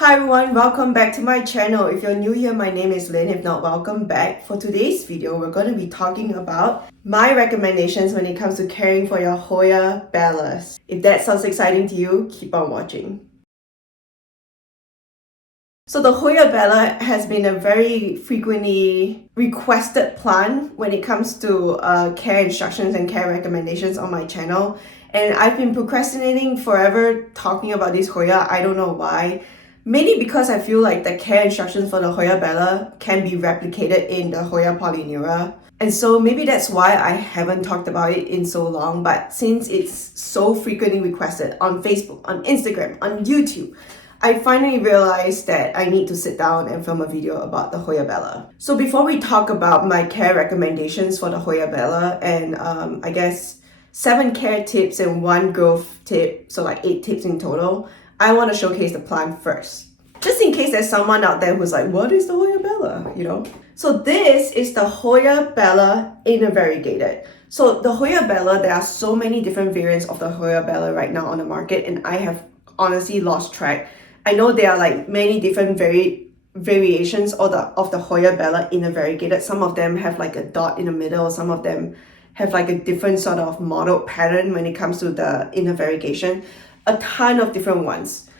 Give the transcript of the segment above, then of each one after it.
Hi everyone, welcome back to my channel. If you're new here, my name is Lynn. If not, welcome back. For today's video, we're going to be talking about my recommendations when it comes to caring for your Hoya bellas. If that sounds exciting to you, keep on watching. So the Hoya bella has been a very frequently requested plant when it comes to care instructions and care recommendations on my channel. And I've been procrastinating forever talking about this Hoya. I don't know why. Mainly because I feel like the care instructions for the Hoya bella can be replicated in the Hoya polyneura. And so maybe that's why I haven't talked about it in so long, but since it's so frequently requested on Facebook, on Instagram, on YouTube, I finally realized that I need to sit down and film a video about the Hoya bella. So before we talk about my care recommendations for the Hoya bella and I guess 7 care tips and 1 growth tip, so like 8 tips in total, I want to showcase the plant first. Just in case there's someone out there who's like, what is the Hoya bella, you know? So this is the Hoya bella in a variegated. So the Hoya bella, there are so many different variants of the Hoya bella right now on the market, and I have honestly lost track. I know there are like many different variations of the Hoya bella in a variegated. Some of them have like a dot in the middle. Some of them have like a different sort of modeled pattern when it comes to the inner variegation. A ton of different ones.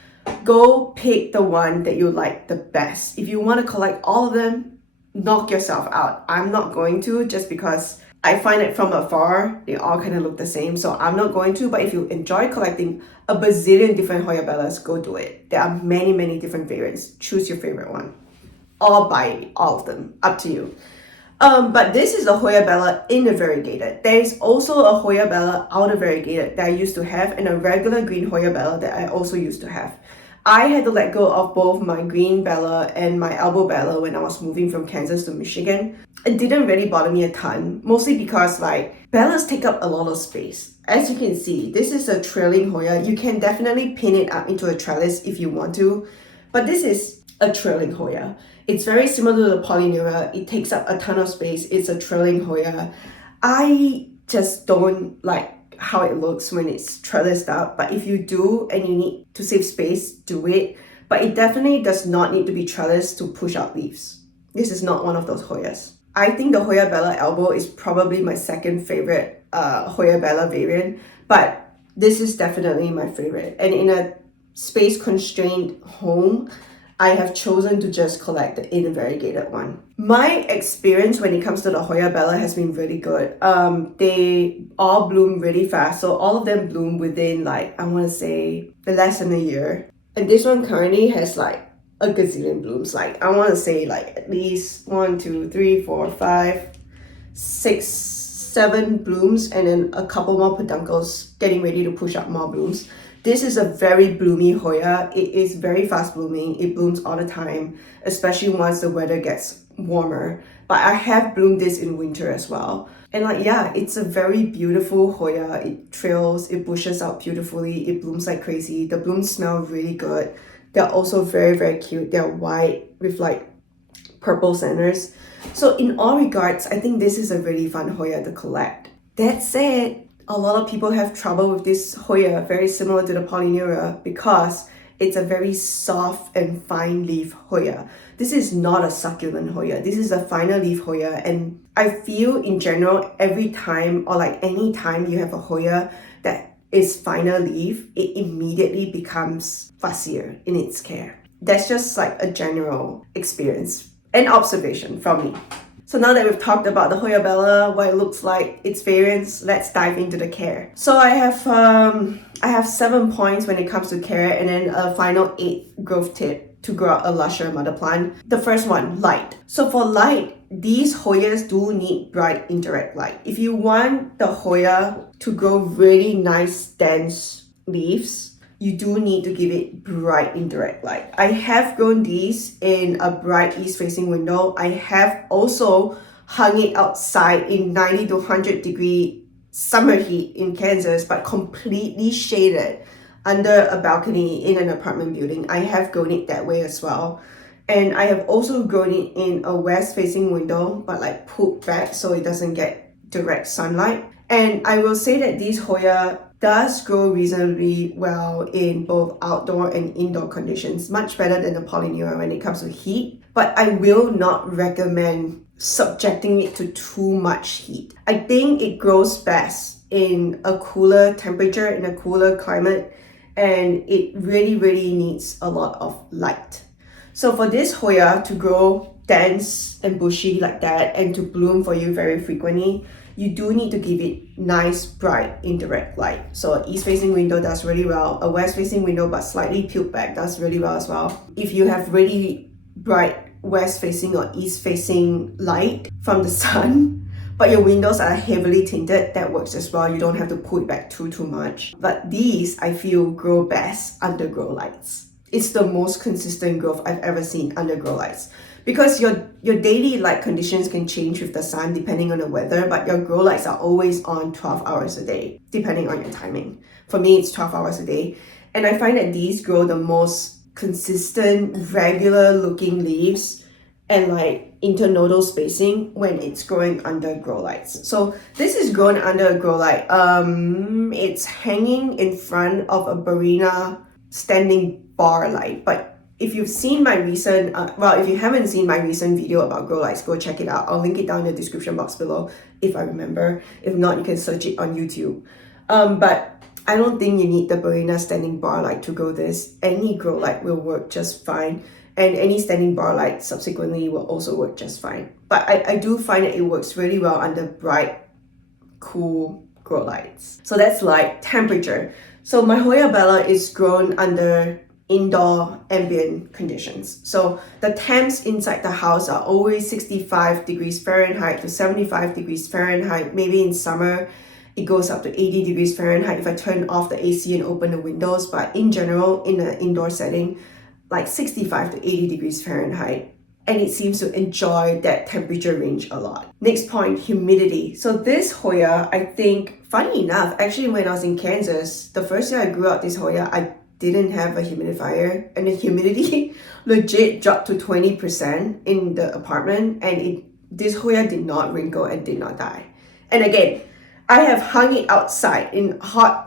Go pick the one that you like the best. If you want to collect all of them, knock yourself out. I'm not going to, just because I find it from afar, they all kind of look the same, so I'm not going to. But if you enjoy collecting a bazillion different Hoya bellas, go do it. There are many different variants. Choose your favorite one. Or buy all of them. Up to you. But this is a Hoya bella in the variegated. There is also a Hoya bella out of variegated that I used to have, and a regular green Hoya bella that I also used to have. I had to let go of both my green bella and my elbow bella when I was moving from Kansas to Michigan. It didn't really bother me a ton, mostly because like bellas take up a lot of space. As you can see, this is a trailing Hoya. You can definitely pin it up into a trellis if you want to, but this is a trailing Hoya. It's very similar to the polyneura. It takes up a ton of space. It's a trailing Hoya. I just don't like how it looks when it's trellised up, but if you do and you need to save space, do it. But it definitely does not need to be trellised to push out leaves. This is not one of those Hoyas. I think the Hoya bella elbow is probably my second favorite Hoya bella variant, but this is definitely my favorite. And in a space constrained home, I have chosen to just collect the in variegated one. My experience when it comes to the Hoya bella has been really good. They all bloom really fast. So all of them bloom within like, I want to say less than a year. And this one currently has like a gazillion blooms. Like I want to say like at least 1, 2, 3, 4, 5, 6, 7 blooms, and then a couple more peduncles getting ready to push up more blooms. This is a very bloomy Hoya. It is very fast blooming. It blooms all the time, especially once the weather gets warmer. But I have bloomed this in winter as well. And like, yeah, it's a very beautiful Hoya. It trails, it bushes out beautifully, it blooms like crazy. The blooms smell really good. They're also very cute. They're white with like purple centers. So in all regards, I think this is a really fun Hoya to collect. That said, a lot of people have trouble with this Hoya, very similar to the polyneura, because it's a very soft and fine leaf Hoya. This is not a succulent Hoya. This is a finer leaf Hoya, and I feel in general every time or like any time you have a Hoya that is finer leaf, it immediately becomes fussier in its care. That's just like a general experience and observation from me. So now that we've talked about the Hoya bella, what it looks like, its variants, let's dive into the care. So I have 7 points when it comes to care, and then a final 8 growth tip to grow out a lusher mother plant. The first one, light. So for light, these Hoyas do need bright indirect light. If you want the Hoya to grow really nice dense leaves, you do need to give it bright indirect light. I have grown these in a bright east-facing window. I have also hung it outside in 90 to 100 degree summer heat in Kansas, but completely shaded under a balcony in an apartment building. I have grown it that way as well. And I have also grown it in a west-facing window, but like pulled back so it doesn't get direct sunlight. And I will say that these Hoya does grow reasonably well in both outdoor and indoor conditions, much better than the polyneura when it comes to heat. But I will not recommend subjecting it to too much heat. I think it grows best in a cooler temperature, in a cooler climate, and it really needs a lot of light. So for this Hoya to grow dense and bushy like that and to bloom for you very frequently, you do need to give it nice, bright, indirect light. So an east-facing window does really well. A west-facing window but slightly peeled back does really well as well. If you have really bright west-facing or east-facing light from the sun, but your windows are heavily tinted, that works as well. You don't have to pull it back too much. But these, I feel, grow best under grow lights. It's the most consistent growth I've ever seen under grow lights. Because your daily light conditions can change with the sun depending on the weather, but your grow lights are always on 12 hours a day, depending on your timing. For me, it's 12 hours a day. And I find that these grow the most consistent, regular looking leaves and like internodal spacing when it's growing under grow lights. So this is grown under a grow light. It's hanging in front of a Barina standing bar light, but if you've seen my recent, if you haven't seen my recent video about grow lights, go check it out. I'll link it down in the description box below if I remember. If not, you can search it on YouTube. But I don't think you need the Barina standing bar light to grow this. Any grow light will work just fine. And any standing bar light subsequently will also work just fine. But I do find that it works really well under bright, cool grow lights. So that's light. Temperature. So my Hoya Bella is grown under indoor ambient conditions. So the temps inside the house are always 65 degrees Fahrenheit to 75 degrees Fahrenheit. Maybe in summer, it goes up to 80 degrees Fahrenheit if I turn off the AC and open the windows. But in general, in an indoor setting, like 65 to 80 degrees Fahrenheit. And it seems to enjoy that temperature range a lot. Next point, humidity. So this Hoya, I think, funny enough, actually when I was in Kansas, the first year I grew out this Hoya, I didn't have a humidifier, and the humidity legit dropped to 20% in the apartment, and this Hoya did not wrinkle and did not die. And again, I have hung it outside in hot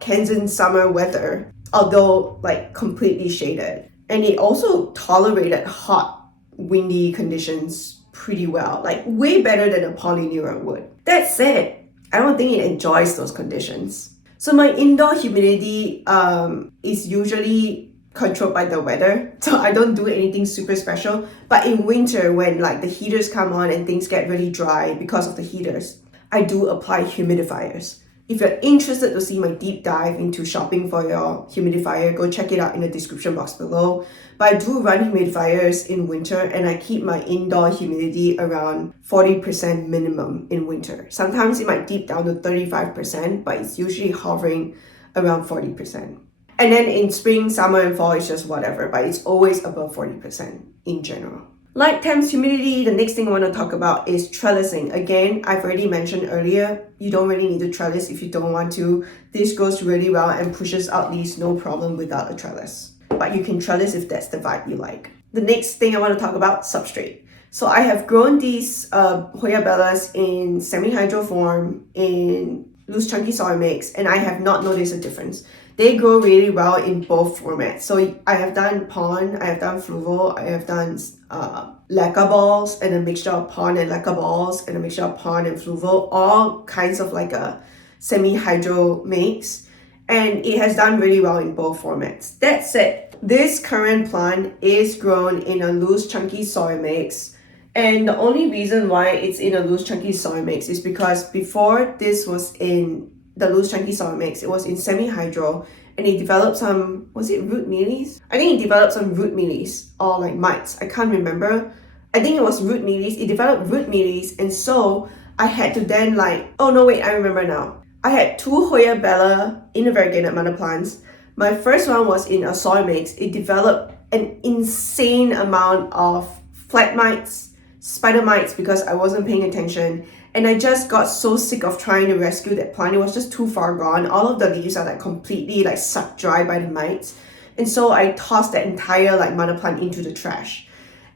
Kansas summer weather, although like completely shaded. And it also tolerated hot, windy conditions pretty well, like way better than a polyneura would. That said, I don't think it enjoys those conditions. So my indoor humidity is usually controlled by the weather. So I don't do anything super special. But in winter, when like the heaters come on and things get really dry because of the heaters, I do apply humidifiers. If you're interested to see my deep dive into shopping for your humidifier, go check it out in the description box below. But I do run humidifiers in winter, and I keep my indoor humidity around 40% minimum in winter. Sometimes it might dip down to 35%, but it's usually hovering around 40%. And then in spring, summer, and fall, it's just whatever, but it's always above 40% in general. Light, temps, humidity, the next thing I want to talk about is trellising. Again, I've already mentioned earlier, you don't really need to trellis if you don't want to. This goes really well and pushes out leaves no problem without a trellis. But you can trellis if that's the vibe you like. The next thing I want to talk about, substrate. So I have grown these Hoya Bellas in semi-hydro form, in loose chunky soil mix, and I have not noticed a difference. They grow really well in both formats. So I have done pond, I have done fluval, I have done lacquer balls, and a mixture of pond and lacquer balls, and a mixture of pond and fluval, all kinds of like a semi-hydro mix. And it has done really well in both formats. That said, this current plant is grown in a loose chunky soil mix. And the only reason why it's in a loose chunky soil mix is because before this was in the loose chunky soil mix, it was in semi-hydro, and it developed some, was it root mealies? I think it developed some root mealies or like mites. I can't remember. I think it was root mealies. It developed root mealies, and so I had to then like, oh no wait, I remember now. I had two Hoya Bella in variegated mother plants. My first one was in a soil mix. It developed an insane amount of flat mites, spider mites, because I wasn't paying attention. And I just got so sick of trying to rescue that plant. It was just too far gone. All of the leaves are like completely like sucked dry by the mites. And so I tossed that entire like mother plant into the trash.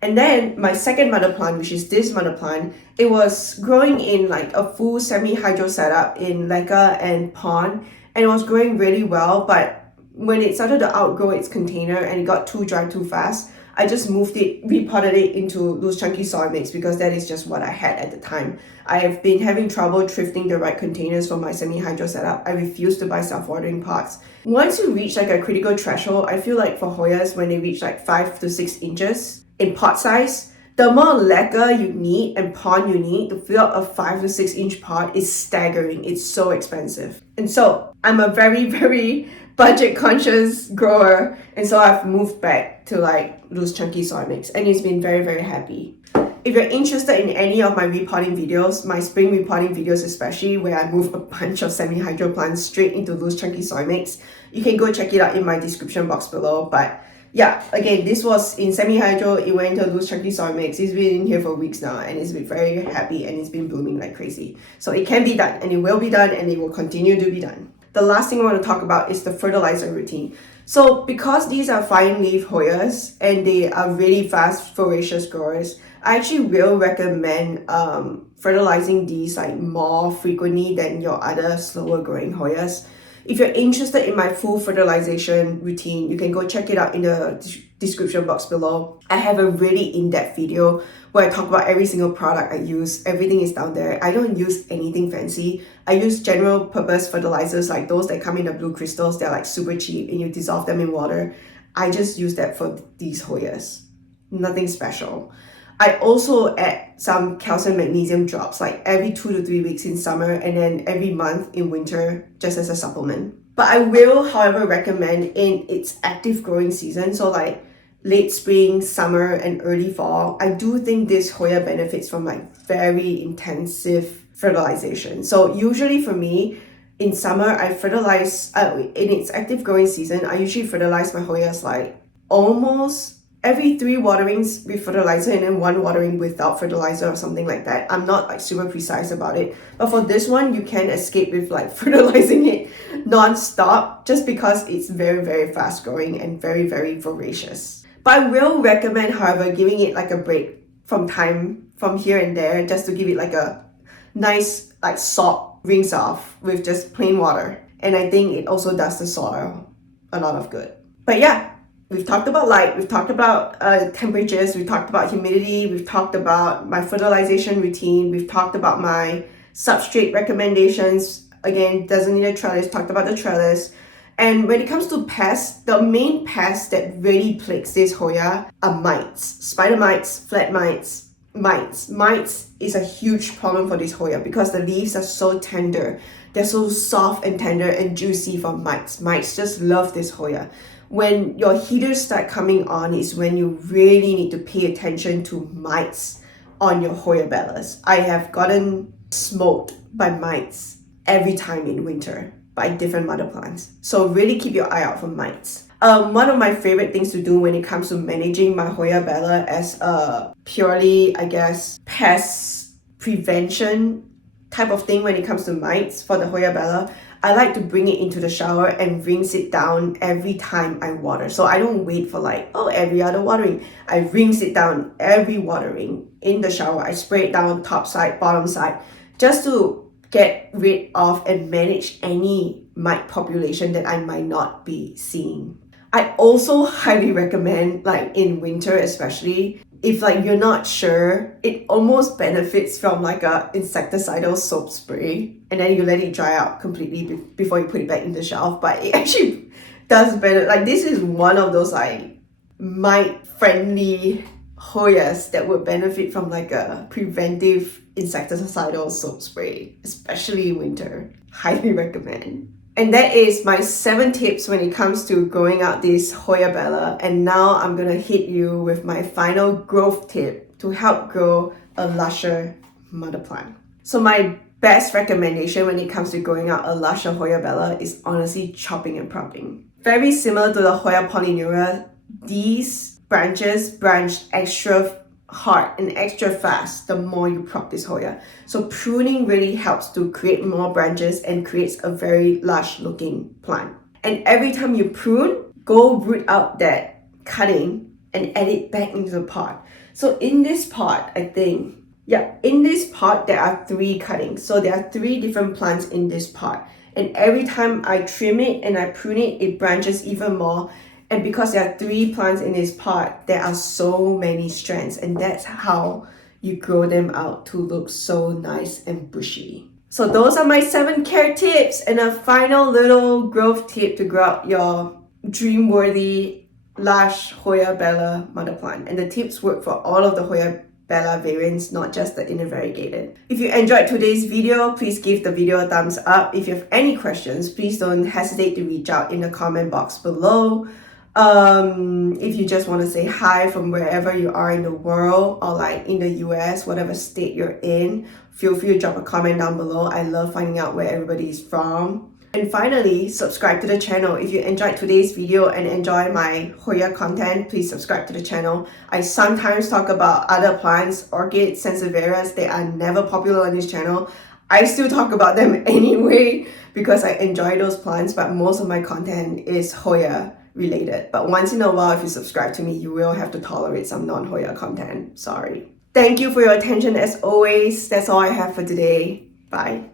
And then my second mother plant, which is this mother plant, it was growing in like a full semi-hydro setup in leca and pond, and it was growing really well. But when it started to outgrow its container and it got too dry too fast, I just moved it, repotted it into loose chunky soil mix because that is just what I had at the time. I have been having trouble thrifting the right containers for my semi-hydro setup. I refuse to buy self-watering pots. Once you reach like a critical threshold, I feel like for Hoyas, when they reach like 5 to 6 inches in pot size, the amount of leca you need and pond you need to fill up a 5 to 6 inch pot is staggering. It's so expensive. And so I'm a very, very budget conscious grower, and so I've moved back to like loose chunky soil mix, and it's been very, very happy. If you're interested in any of my repotting videos, my spring repotting videos especially, where I move a bunch of semi-hydro plants straight into loose chunky soil mix, you can go check it out in my description box below. But yeah, again, this was in semi-hydro, it went into loose chunky soil mix. It's been in here for weeks now, and it's been very happy, and it's been blooming like crazy. So it can be done, and it will be done, and it will continue to be done. The last thing I want to talk about is the fertilizer routine. So because these are fine leaf Hoyas and they are really fast voracious growers, I actually will recommend fertilizing these like more frequently than your other slower growing Hoyas. If you're interested in my full fertilization routine, you can go check it out in the description box below. I have a really in-depth video where I talk about every single product I use. Everything is down there. I don't use anything fancy. I use general purpose fertilizers like those that come in the blue crystals. They're like super cheap and you dissolve them in water. I just use that for these Hoyas. Nothing special. I also add some calcium magnesium drops like every 2 to 3 weeks in summer and then every month in winter just as a supplement. But I will, however, recommend in its active growing season, so like late spring, summer, and early fall, I do think this Hoya benefits from like very intensive fertilization. So usually for me, in summer, I fertilize, in its active growing season, I usually fertilize my Hoyas like almost every 3 waterings with fertilizer and then 1 watering without fertilizer or something like that. I'm not like super precise about it. But for this one, you can escape with like fertilizing it non-stop just because it's very, very fast growing and very, very voracious. But I will recommend, however, giving it like a break from here and there just to give it like a nice like salt rinse off with just plain water. And I think it also does the soil a lot of good. But yeah, we've talked about light, we've talked about temperatures, we've talked about humidity, we've talked about my fertilization routine, we've talked about my substrate recommendations. Again, doesn't need a trellis, talked about the trellis. And when it comes to pests, the main pest that really plagues this Hoya are mites. Spider mites, flat mites, mites. Mites is a huge problem for this Hoya because the leaves are so tender. They're so soft and tender and juicy for mites. Mites just love this Hoya. When your heaters start coming on is when you really need to pay attention to mites on your Hoya bellas. I have gotten smoked by mites every time in winter by different mother plants. So really keep your eye out for mites. One of my favorite things to do when it comes to managing my Hoya bella as a purely, I guess, pest prevention type of thing when it comes to mites for the Hoya bella, I like to bring it into the shower and rinse it down every time I water. So I don't wait for like, every other watering. I rinse it down every watering in the shower. I spray it down top side, bottom side, just to get rid of and manage any mite population that I might not be seeing. I also highly recommend, like in winter especially, if like you're not sure, it almost benefits from like a insecticidal soap spray and then you let it dry out completely before you put it back in the shelf. But it actually does better. Like this is one of those like mite friendly Hoyas that would benefit from like a preventive insecticidal soap spray, especially in winter. Highly recommend. And that is my 7 tips when it comes to growing out this Hoya bella. And now I'm gonna hit you with my final growth tip to help grow a lusher mother plant. So my best recommendation when it comes to growing out a lusher Hoya bella is honestly chopping and propping. Very similar to the Hoya polyneura, these branches branch extra hard and extra fast the more you prop this Hoya. So pruning really helps to create more branches and creates a very lush looking plant. And every time you prune, go root out that cutting and add it back into the pot. So in this pot, in this pot, there are 3 cuttings. So there are 3 different plants in this pot. And every time I trim it and I prune it, it branches even more. And because there are 3 plants in this pot, there are so many strands. And that's how you grow them out to look so nice and bushy. So those are my 7 care tips, and a final little growth tip to grow out your dream-worthy lush Hoya Bella mother plant. And the tips work for all of the Hoya Bella variants, not just the inner variegated. If you enjoyed today's video, please give the video a thumbs up. If you have any questions, please don't hesitate to reach out in the comment box below. If you just want to say hi from wherever you are in the world, or like in the US, whatever state you're in, feel free to drop a comment down below. I love finding out where everybody is from. And finally, subscribe to the channel. If you enjoyed today's video and enjoy my Hoya content, please subscribe to the channel. I sometimes talk about other plants, orchids, sansevierias. They are never popular on this channel. I still talk about them anyway because I enjoy those plants, but most of my content is Hoya related. But once in a while, if you subscribe to me, you will have to tolerate some non-Hoya content. Sorry. Thank you for your attention as always. That's all I have for today. Bye.